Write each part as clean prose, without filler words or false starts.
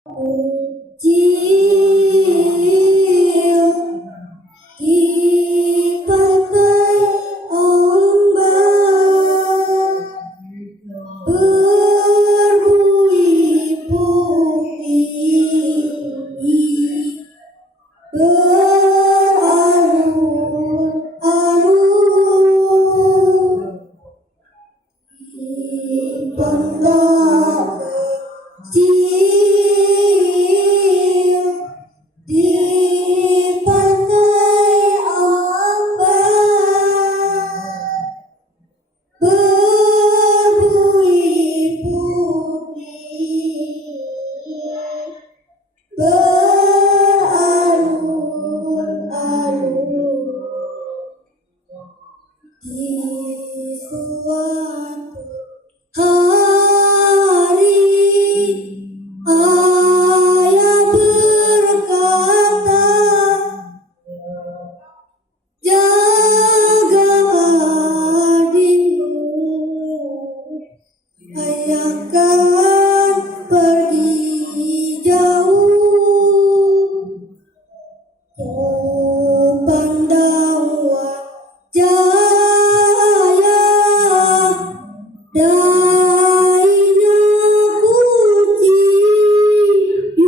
Kecil di pantai ombak berbuih putih beralun-alun di pantai kecil di pantai ombak berbuih putih beralun-alun di suatu hari ayah berkata, jaga adikmu, ayah akan pergi jauh. Oh, pandang wajah ayah, dainya ku cium,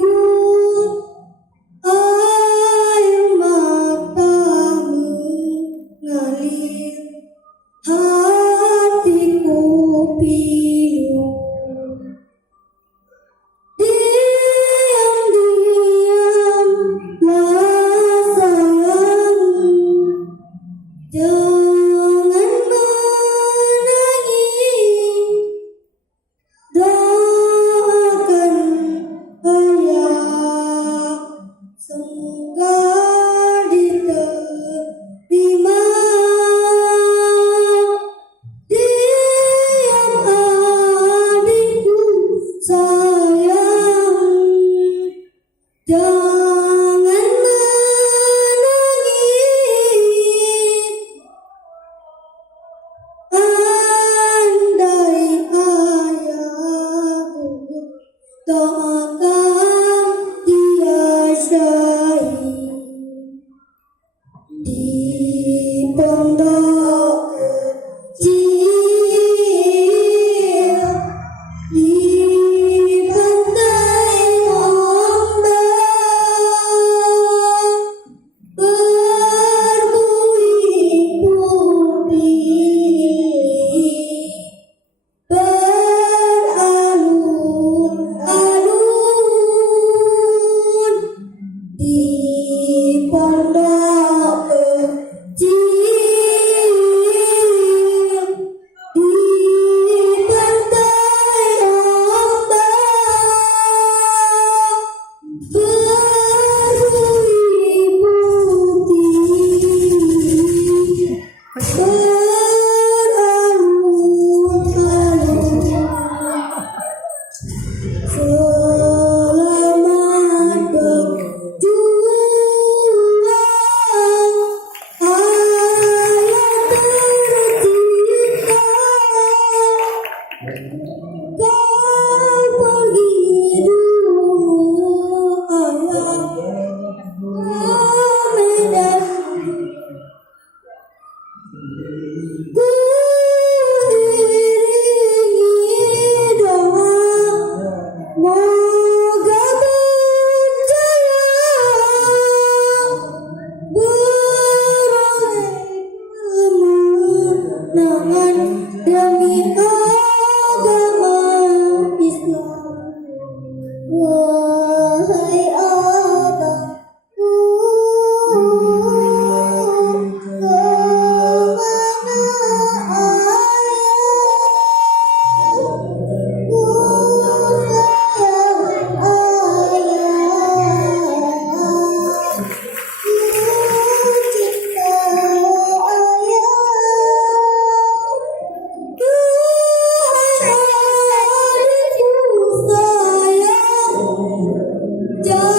air matamu ngalir, hatiku pilu. Diam-diamlah sayang, jangan menangis, doakan ayah semoga diterima. Diam adikku sayang, jangan menangis, andai ayah gugur, doakan dia syahid di pondok kecil di pantai ombak berbuih putih beralun-alun di pondok kecil di pantai ombak berbuih putih beralun-alun. Selamat berjuang, ayah tercinta. Kau pergi dulu, ayah, ke Medan. Ku iringi doa, moga berjaya beroleh kemenangan demi agama Islam. Wahai abangku, kemana ayah?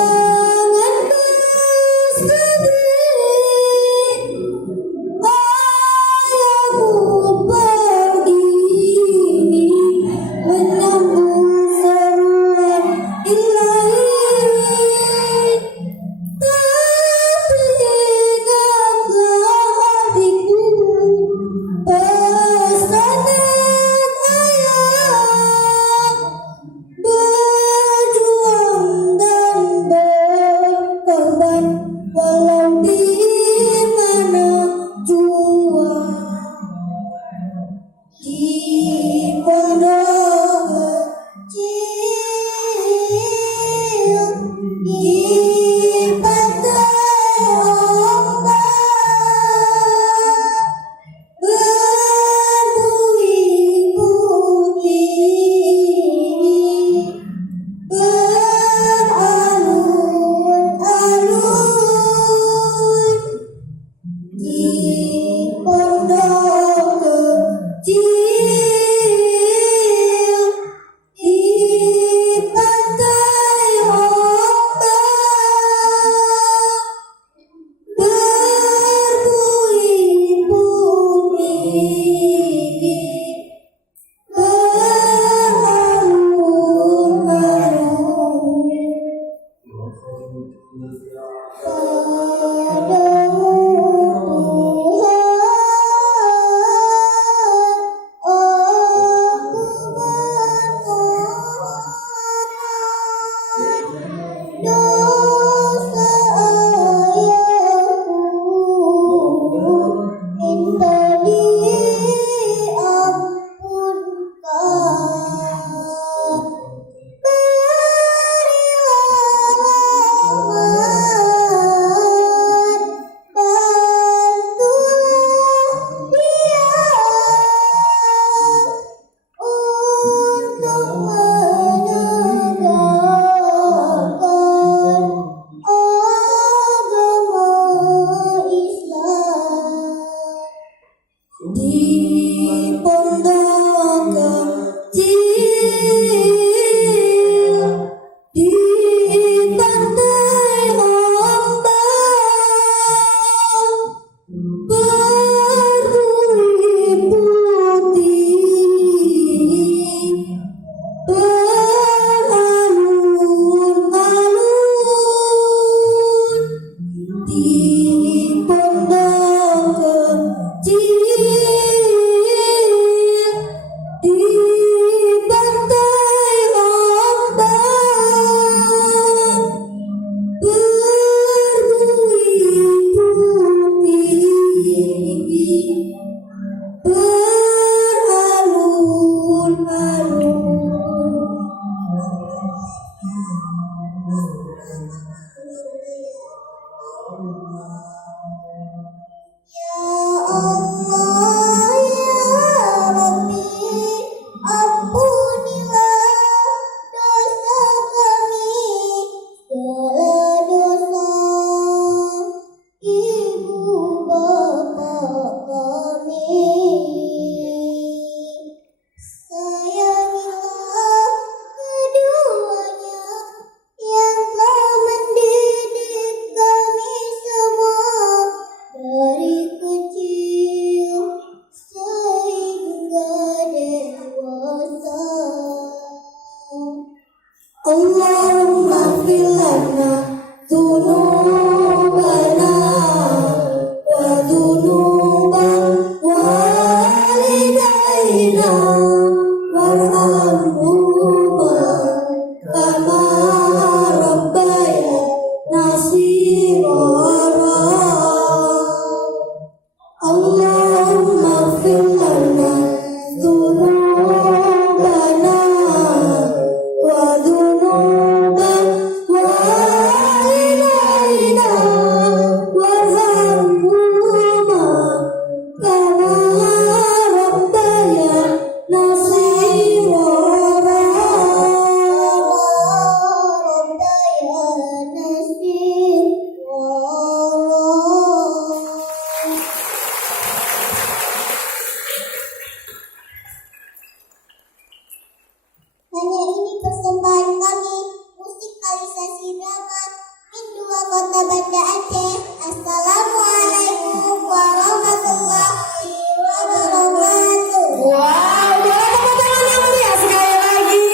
dramalisasi drama Min 2 Kota Banda Aceh. Assalamualaikum warahmatullahi wabarakatuh. Wow, boleh tepuk tangan yang meriah sekali lagi.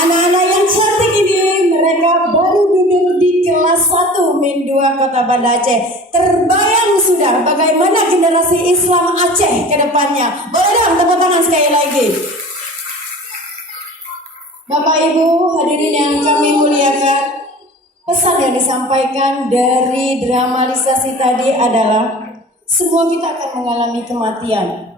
Anak-anak yang cantik ini, mereka baru duduk di kelas 1 Min 2 Kota Banda Aceh. Terbayang sudah bagaimana generasi Islam Aceh ke depannya. Boleh dong tepuk tangan sekali lagi. Bapak Ibu hadirin yang kami muliakan, pesan yang disampaikan dari dramalisasi tadi adalah semua kita akan mengalami kematian.